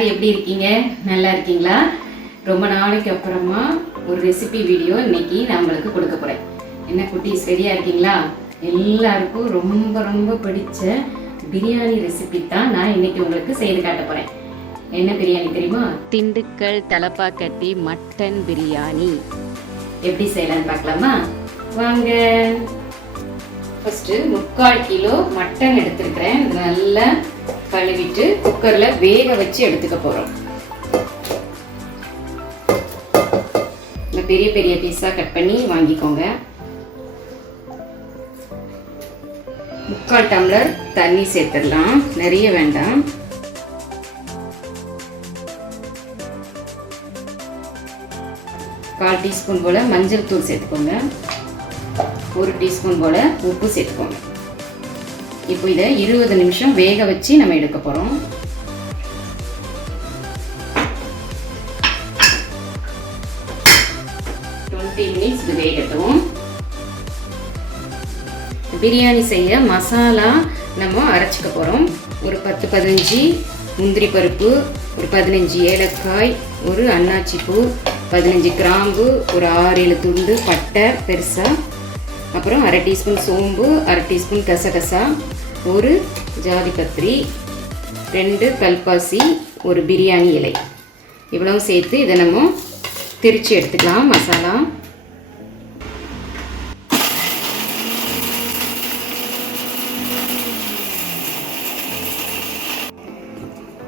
எல்லாரும் எப்படி இருக்கீங்க? நல்லா இருக்கீங்களா? ரொம்ப நாளைக்கு அப்புறமா ஒரு ரெசிபி வீடியோ இன்னைக்கு நான் உங்களுக்கு கொடுக்க போறேன். என்ன குட்டீஸ், ரெடியா இருக்கீங்களா? எல்லாருக்கும் ரொம்ப ரொம்ப பிடிச்ச பிரியாணி ரெசிபி தான் நான் இன்னைக்கு உங்களுக்கு செய்து காட்ட போறேன். என்ன பிரியாணி தெரியுமா? திண்டுக்கல் தலப்பாக்கட்டி மட்டன் பிரியாணி. எப்படி செய்யலாம்னு பார்க்கலாமா? வாங்க. ஃபர்ஸ்ட் 3/4 கிலோ மட்டன் எடுத்துருக்கிறேன். நல்லா கழுவிட்டு குக்கர்ல வேக வச்சு எடுத்துக்க போறோம். இந்த பெரிய பெரிய பீஸா கட் பண்ணி வாங்கிக்கோங்க. 3/4 டம்ளர் தண்ணி சேர்த்துடலாம், நிறைய வேண்டாம். கால் டீஸ்பூன் போல மஞ்சள் தூள் சேர்த்துக்கோங்க. 1 டீஸ்பூன் போல உப்பு சேர்த்துக்கோங்க. இப்போ இதை 20 நிமிஷம் வேக வச்சு நம்ம எடுக்க போறோம். மினிட்ஸ் வேகட்டும். பிரியாணி செய்ய மசாலா நம்ம அரைச்சிக்க போறோம். ஒரு 10-15 முந்திரி பருப்பு, ஒரு 15 ஏலக்காய், ஒரு அன்னாச்சி பூ, 15 கிராம்பு, ஒரு 6-7 துண்டு பட்டை பெருசா, அப்புறம் 1/2 டீஸ்பூன் சோம்பு, 1/2 டீஸ்பூன் கசகசா, ஒரு ஜாதி பத்திரி, 2 கல்பாசி, ஒரு பிரியாணி இலை, இவ்வளவு சேர்த்து இதை நம்ம திரிச்சு எடுத்துக்கலாம். மசாலா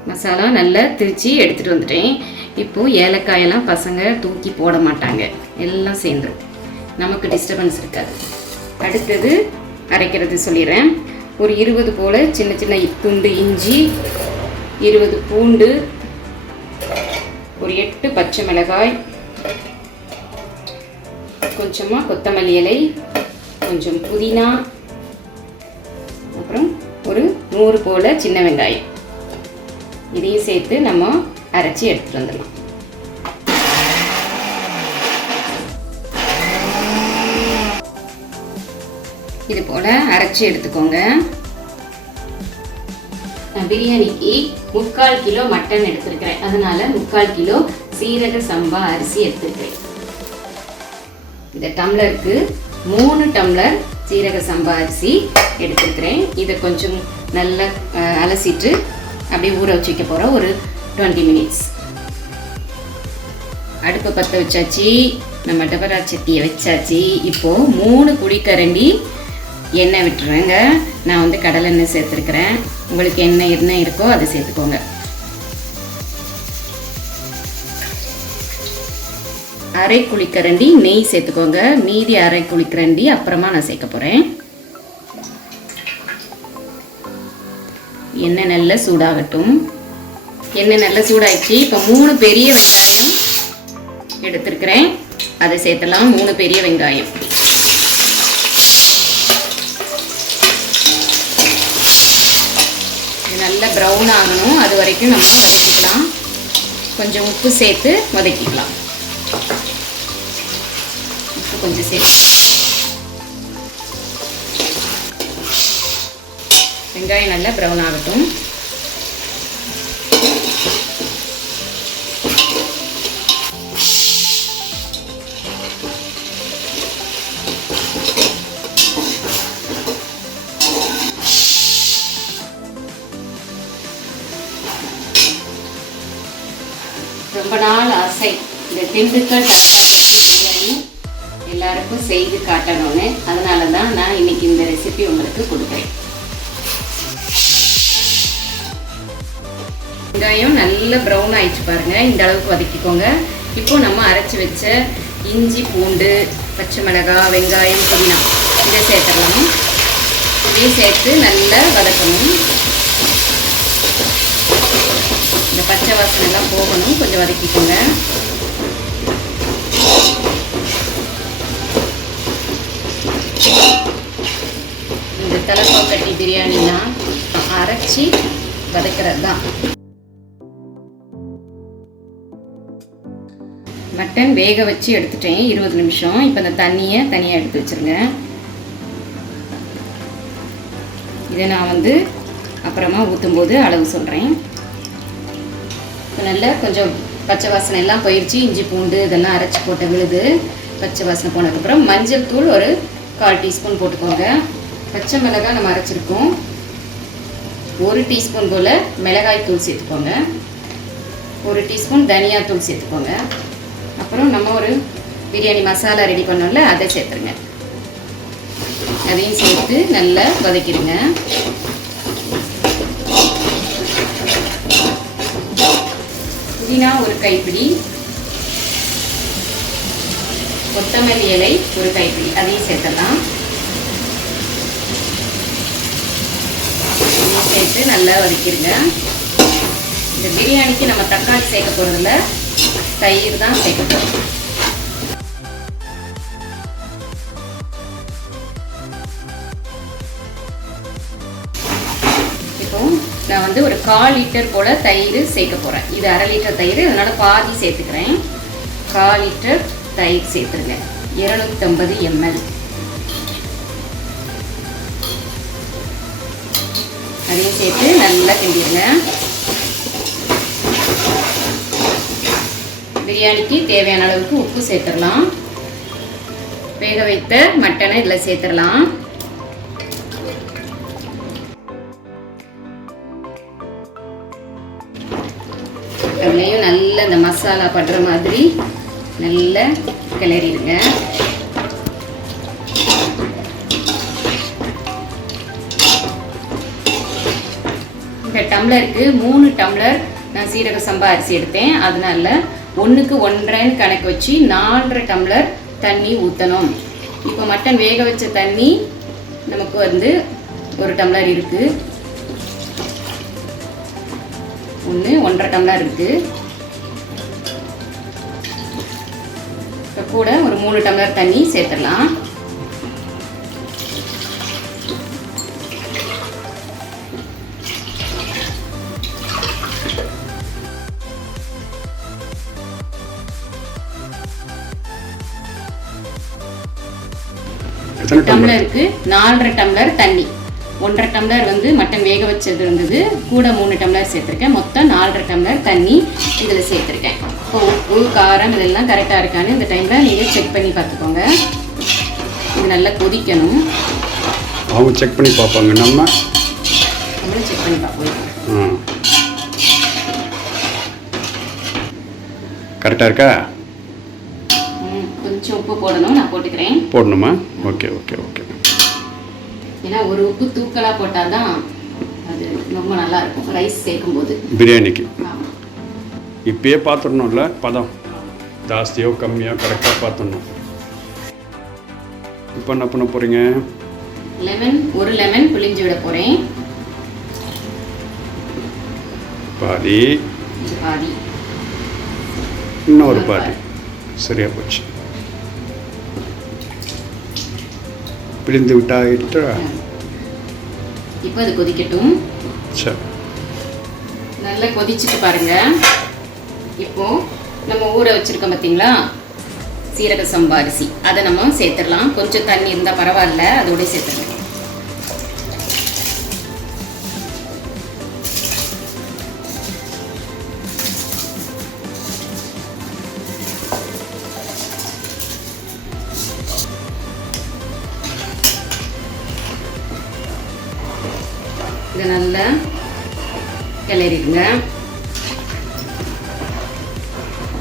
மசாலா நல்லா திரிச்சு எடுத்துட்டு வந்துட்டேன். இப்போ ஏலக்காயெல்லாம் பசங்க தூக்கி போட மாட்டாங்க, எல்லாம் சேர்ந்துடும், நமக்கு டிஸ்டர்பன்ஸ் இருக்காது. அடுத்தது அரைக்கிறது சொல்லிடுறேன். ஒரு 20 போல சின்ன சின்ன துண்டு இஞ்சி, 20 பூண்டு, ஒரு 8 பச்சை மிளகாய், கொஞ்சமாக கொத்தமல்லி இலை, கொஞ்சம் புதினா, அப்புறம் ஒரு 100 போல சின்ன வெங்காயம், இதையும் சேர்த்து நம்ம அரைச்சி எடுத்துட்டு வந்துடலாம். இது போல அரைச்சி எடுத்துக்கோங்க. நான் பிரியாணிக்கு 3/4 கிலோ மட்டன் எடுத்திருக்கிறேன், அதனால 3/4 கிலோ சீரக சம்பா அரிசி எடுத்திருக்கிறேன். இந்த டம்ளருக்கு 3 டம்ளர் சீரக சம்பா அரிசி எடுத்திருக்கிறேன். இதை கொஞ்சம் நல்லா அலசிட்டு அப்படியே ஊற வச்சு வைக்க போறோம் ஒரு 20 மினிட்ஸ். அடுப்பு பற்ற வச்சாச்சு, நம்ம டபரா சட்டியை வச்சாச்சு. இப்போ 3 குழிக்கரண்டி எண்ணெய் விட்டுறேங்க. நான் வந்து கடலை எண்ணெய் சேர்த்துருக்கிறேன். உங்களுக்கு எண்ணெய் இருக்கோ அதை சேர்த்துக்கோங்க. அரை குழிக்கரண்டி நெய் சேர்த்துக்கோங்க. மீதி அரை குழிக்கரண்டி அப்புறமா நான் சேர்க்க போறேன். எண்ணெய் நல்லா சூடாகட்டும். எண்ணெய் நல்லா சூடாயிடுச்சு. இப்போ 3 பெரிய வெங்காயம் எடுத்துருக்கிறேன், அதை சேர்த்தலாம். 3 பெரிய வெங்காயம். நல்லா ப்ரௌன் ஆகணும், அது வரைக்கும் நம்ம வதக்கிக்கலாம். கொஞ்சம் உப்பு சேர்த்து வதக்கிக்கலாம். உப்பு கொஞ்சம் சேர்த்து வெங்காயம் நல்லா ப்ரௌன் ஆகட்டும். ரொம்ப நாள் ஆசை இந்த திண்டுக்கல் தலப்பாக்கட்டி பிரியாணி எல்லாருக்கும் செய்து காட்டணும்னு, அதனால தான் நான் இன்னைக்கு இந்த ரெசிபி உங்களுக்கு கொடுக்குறேன். வெங்காயம் நல்ல ப்ரௌன் ஆயிடுச்சு பாருங்க, இந்த அளவுக்கு வதக்கிக்கோங்க. இப்போ நம்ம அரைச்சி வச்ச இஞ்சி, பூண்டு, பச்சை மிளகாய், வெங்காயம், புதினா இதை சேர்த்துடலாம். இதையும் சேர்த்து நல்லா வதக்கணும். இந்த பச்சை வாசனை எல்லாம் போகணும், கொஞ்சம் வதக்கிக்கோங்க. இந்த தலப்பாக்கட்டி பிரியாணினா அரைச்சி வதக்கிறது தான். மட்டன் வேக வச்சு எடுத்துட்டேன் 20 நிமிஷம். இப்போ இந்த தண்ணியை தனியாக எடுத்து வச்சுருங்க. இதை நான் வந்து அப்புறமா ஊற்றும்போது அளவு சொல்கிறேன். நல்லா கொஞ்சம் பச்சை வாசனை எல்லாம் போயிடுச்சு. இஞ்சி பூண்டு இதெல்லாம் அரைச்சி போட்ட விழுது பச்சை வாசனை போனதுக்கப்புறம் மஞ்சள் தூள் ஒரு 1/4 டீஸ்பூன் போட்டுக்கோங்க. பச்சை மிளகாய் நம்ம அரைச்சிருக்கோம். 1 டீஸ்பூன் போல் மிளகாய் தூள் சேர்த்துக்கோங்க. 1 டீஸ்பூன் தனியாத்தூள் சேர்த்துக்கோங்க. அப்புறம் நம்ம ஒரு பிரியாணி மசாலா ரெடி பண்ணோம்ல, அதை சேர்த்துருங்க. அதையும் சேர்த்து நல்லா வதக்கிடுங்க. புதினா ஒரு கைப்பிடி, கொத்தமல்லி இலை ஒரு கைப்பிடி, அதையும் சேர்த்துடலாம். சேர்த்து நல்லா வதக்கிடுங்க. இந்த பிரியாணிக்கு நம்ம தக்காளி சேர்க்க போகிறதில்ல, தயிர் தான் சேர்க்க போகிறோம். நான் வந்து ஒரு 1/4 லிட்டர் போல் தயிர் சேர்க்க போகிறேன். இது 1/2 லிட்டர் தயிர், அதனால் பாதி சேர்த்துக்கிறேன். 1/4 லிட்டர் தயிர் சேர்த்துருங்க. 250 ml. அதையும் சேர்த்து நல்லா கிண்டிடுங்க. பிரியாணிக்கு தேவையான அளவுக்கு உப்பு சேர்த்துடலாம். வேக வைத்த மட்டனை இதில் சேர்த்துடலாம். அதுலேயும் நல்ல இந்த மசாலா படுற மாதிரி நல்லா கிளறிடுங்க. இந்த டம்ளருக்கு 3 டம்ளர் நான் சீரக சம்பா அரிசி எடுத்தேன். அதனால 1க்கு 1.5 கணக்கு வச்சு 4.5 டம்ளர் தண்ணி ஊற்றணும். இப்போ மட்டன் வேக வச்ச தண்ணி நமக்கு வந்து 1 டம்ளர் இருக்குது. 1.5 டம்ளர் இருக்குது. இப்போ கூட ஒரு 3 டம்ளர் தண்ணி சேர்த்துடலாம். டம்ளருக்கு 4.5 டம்ளர் தண்ணி. 1.5 டம்ளர் வந்து மட்டன் வேக வச்சது இருந்தது, கூட 3 டம்ளர் சேர்த்துருக்கேன். மொத்தம் 4.5 டம்ளர் தண்ணி இதில் சேர்த்துருக்கேன். இப்போ உப்பு காரம் இதெல்லாம் கரெக்டாக இருக்கான்னு இந்த டைமில் நீங்கள் செக் பண்ணி பார்த்துக்கோங்க. இது நல்லா கொதிக்கணும். அவங்க செக் பண்ணி பார்ப்பாங்க, நம்மளும் செக் பண்ணி பார்ப்போம். கரெக்டாக இருக்கா? கொஞ்சம் உப்பு போடணும், நான் போட்டுக்கிறேன். போடணுமா? Okay okay okay. ஏன்னா ஒரு உப்பு தூக்கலாக போட்டால் தான் அது ரொம்ப நல்லா இருக்கும் ரைஸ் சேர்க்கும்போது பிரியாணிக்கு. இப்பயே பார்த்துடணும்ல, பதம் ஜாஸ்தியோ கம்மியோ கரெக்டாக பார்த்துடணும். இப்போ என்ன பண்ண போகிறீங்க? ஒரு லெமன் புளிஞ்சு விட போகிறேன். பாதி, பாதி, இன்னும் ஒரு பாதி. சரியா போச்சு. பிழிந்து விட்டாயிட்டா. இப்போ அது கொதிக்கட்டும். சரி, நல்லா கொதிச்சுட்டு பாருங்க. இப்போ நம்ம ஊற வச்சிருக்கோம் பார்த்தீங்களா சீரக சம்பா அரிசி, அதை நம்ம சேர்த்துடலாம். கொஞ்சம் தண்ணி இருந்தால் பரவாயில்ல, அதோட சேர்த்துடலாம். இதை நல்லா கிளறிடுங்க.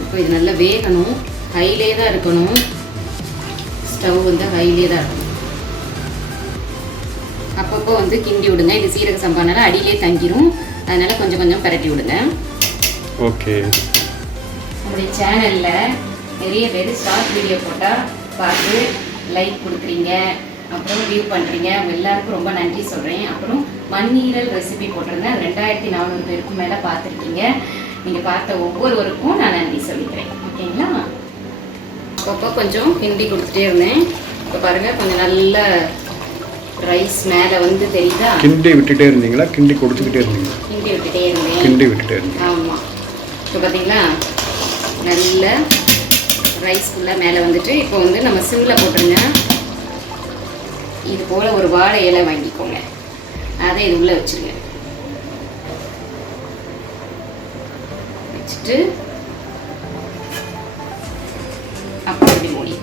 இப்போ இது நல்லா வேகணும். ஹைலே தான் இருக்கணும். ஸ்டவ் வந்து ஹைலே தான் இருக்கணும். அப்பப்போ வந்து கிண்டி விடுங்க. இது சீரக சம்பானால அடியிலே தங்கிரும், அதனால கொஞ்சம் கொஞ்சம் பரட்டி விடுங்க. ஓகே. நம்முடைய சேனலில் நிறைய பேர் ஷார்ட் வீடியோ போட்டால் பார்த்து லைக் கொடுக்குறீங்க, அப்புறம் வியூ பண்ணுறீங்க. அவங்க எல்லாருக்கும் ரொம்ப நன்றி சொல்கிறேன். அப்புறம் மண்ணீரல் ரெசிபி போட்டிருந்தேன், 2400 பேருக்கும் மேலே பார்த்துருக்கீங்க. நீங்கள் பார்த்த ஒவ்வொருவருக்கும் நான் நன்றி சொல்லிக்கிறேன். ஓகேங்களா? அப்பப்போ கொஞ்சம் கிண்டி கொடுத்துட்டே இருந்தேன். இப்போ பாருங்கள், கொஞ்சம் நல்ல ரைஸ் மேலே வந்து தெரியுதா? கிண்டி விட்டுட்டே இருந்தீங்களா? கிண்டி கொடுத்துக்கிட்டே இருந்தீங்களா? கிண்டி விட்டுட்டே இருந்தேன். கிண்டி விட்டுட்டே இருந்தேன். ஆமாம். இப்போ பார்த்தீங்களா நல்ல ரைஸ் ஃபுல்லாக மேலே வந்துட்டு, இப்போ வந்து நம்ம சிம்மில் போட்டுருங்க. இது போல் ஒரு வாழை இலை வாங்கிக்கோங்க, அதை இது உள்ளே வச்சுருங்க. வச்சுட்டு அப்புறம் இப்படி மூடி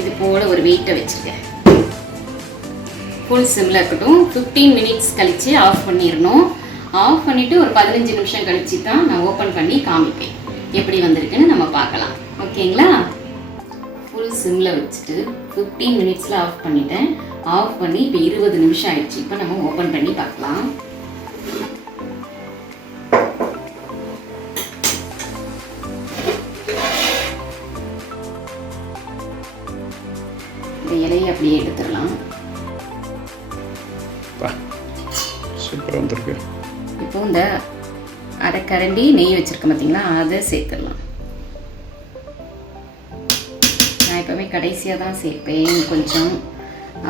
இது போல் ஒரு வெயிட்டை வச்சுருக்கேன். ஃபுல் சிம்மில் இருக்கட்டும். 15 மினிட்ஸ் கழித்து ஆஃப் பண்ணிடணும். ஆஃப் பண்ணிவிட்டு ஒரு 15 நிமிஷம் கழித்து தான் நான் ஓப்பன் பண்ணி காமிப்பேன். எப்படி வந்திருக்குன்னு நம்ம பார்க்கலாம். ஓகேங்களா? ஃபுல் சிம்மில் வச்சுட்டு 15 மினிட்ஸில் ஆஃப் பண்ணிட்டேன். ஆஃப் பண்ணி இப்போ 20 நிமிஷம் ஆயிடுச்சு. இப்போ நம்ம ஓப்பன் பண்ணி பார்க்கலாம். இந்த இலையை அப்படியே எடுத்துடலாம். சூப்பராக வந்திருக்கு. இப்போ இந்த அரை கரண்டி நெய் வச்சுருக்க பார்த்தீங்களா, அதை சேர்த்துடலாம். நான் எப்போவுமே கடைசியாக தான் சேர்ப்பேன் கொஞ்சம்,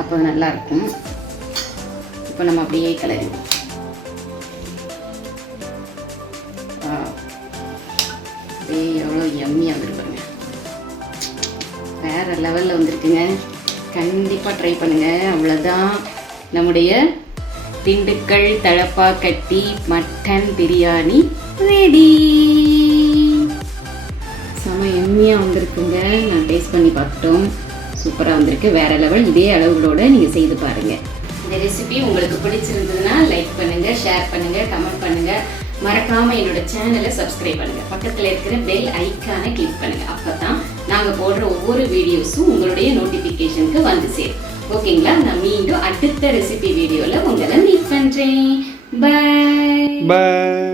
அப்போ நல்லாயிருக்கும். இப்போ நம்ம அப்படியே கிளறிடுவோம். அப்படியே எவ்வளோ யம்மியாக வந்துருப்பாங்க. வேறு லெவலில் வந்திருக்குங்க. கண்டிப்பாக ட்ரை பண்ணுங்கள். அவ்வளோதான், நம்முடைய திண்டுக்கல் தலப்பாக்கட்டி மட்டன் பிரியாணி ரெடி. செம எம்மியாக வந்திருக்குங்க. நான் டேஸ்ட் பண்ணி பார்த்துட்டோம். சூப்பராக வந்திருக்கு. வேறு லெவல். இதே அளவுகளோட நீங்கள் செய்து பாருங்கள். இந்த ரெசிபி உங்களுக்கு பிடிச்சிருந்ததுன்னா லைக் பண்ணுங்கள், ஷேர் பண்ணுங்கள், கமெண்ட் பண்ணுங்கள். மறக்காமல் என்னோட சேனலை சப்ஸ்கிரைப் பண்ணுங்கள். பக்கத்தில் இருக்கிற பெல் ஐக்கானை கிளிக் பண்ணுங்கள். அப்போ தான் நாங்கள் போடுற ஒவ்வொரு வீடியோஸும் உங்களுடைய நோட்டிஃபிகேஷனுக்கு வந்து சேரும். ஓகேங்களா? நான் மீண்டும் அடுத்த ரெசிபி வீடியோவில் உங்களை மீட் பண்ணுறேன். பாய்.